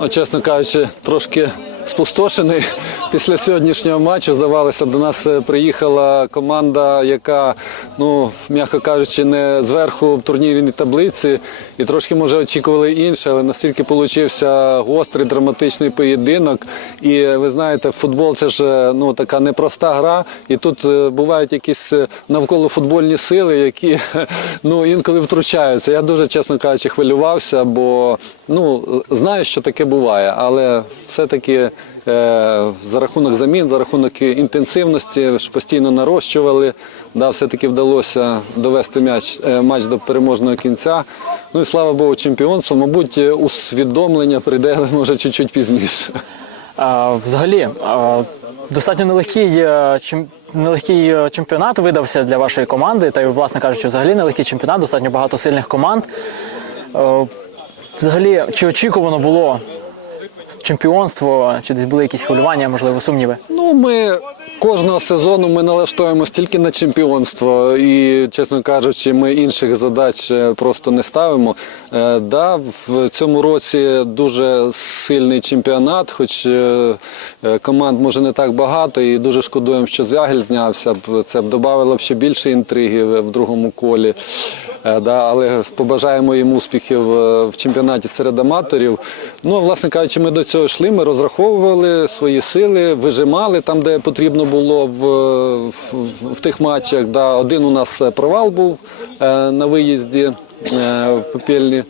Ну, чесно кажучи, трошки спустошений після сьогоднішнього матчу. Здавалося, до нас е, приїхала команда, яка, ну, м'яко кажучи, не зверху в турнірній таблиці, і трошки може очікували інше, але настільки получився гострий драматичний поєдинок. І ви знаєте, футбол це ж е, ну, така непроста гра, і тут е, бувають якісь е, навколо футбольні сили, які ну, інколи втручаються. Я дуже, чесно кажучи, хвилювався, бо ну, знаю, що таке буває, але все-таки е, за рахунок замін, за рахунок інтенсивності постійно нарощували. Да, все-таки вдалося довести м'яч, е, матч до переможного кінця. Ну і слава Богу, чемпіонство. Мабуть, е, усвідомлення прийде може чуть-чуть пізніше. А, Взагалі, а, достатньо нелегкий, е, чем- нелегкий е, чемпіонат видався для вашої команди, та й, власне кажучи, взагалі нелегкий чемпіонат, достатньо багато сильних команд. Е, Взагалі, чи очікувано було чемпіонство, чи десь були якісь хвилювання, можливо, сумніви? Ну, ми кожного сезону ми налаштовуємось тільки на чемпіонство, і, чесно кажучи, ми інших задач е, просто не ставимо. Е, да, в цьому році дуже сильний чемпіонат, хоч е, е, команд може не так багато, і дуже шкодуємо, що Звягель знявся. Це б додавало ще більше інтриги в другому колі. Е, Да, але побажаємо їм успіхів е, в чемпіонаті серед аматорів. Ну, власне кажучи, ми до цього йшли, ми розраховували свої сили, вижимали там, де потрібно було в, в, в тих матчах. Да. Один у нас е, провал був на виїзді в Попільні.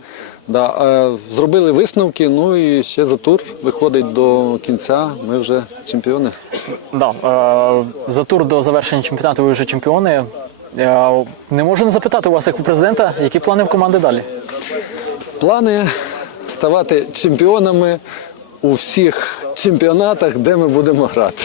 Да, зробили висновки, ну і ще за тур виходить до кінця. Ми вже чемпіони. Да, за тур до завершення чемпіонату ви вже чемпіони. Не можу не запитати у вас, як у президента, які плани в команди далі? Плани ставати чемпіонами у всіх чемпіонатах, де ми будемо грати.